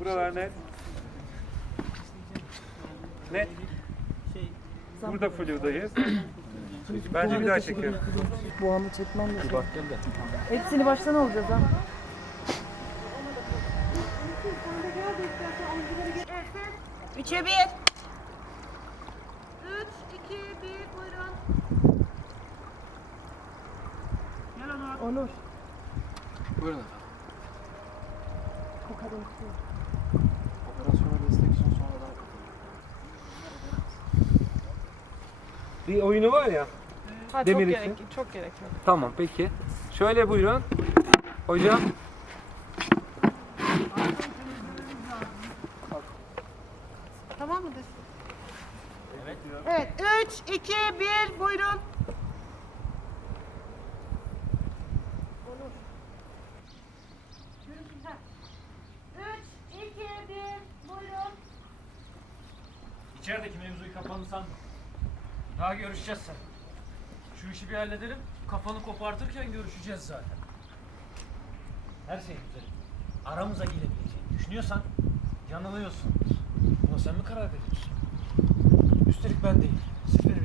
Buralar net. Net. Burada fludayız. Bence bir daha çekelim. Bu anı çekmem gel de. Hepsini baştan alacağız ha. Üçe bir. Üç, iki, bir, buyurun. Onur. Buyurun efendim. Bir oyunu var ya. Ha, Demir çok için. gerek, çok gerek yok. Tamam peki. Şöyle buyurun. Hocam. Tamam mıdır? Evet. Evet. 3, 2, 1. İçerideki mevzuyu kapandı sandım. Daha görüşeceğiz sen. Şu işi bir halledelim. Kafanı kopartırken görüşeceğiz zaten. Her şey güzel. Aramıza girebileceğini düşünüyorsan yanılıyorsun. Buna sen mi karar veriyorsun? Üstelik ben değil. Geçiyor.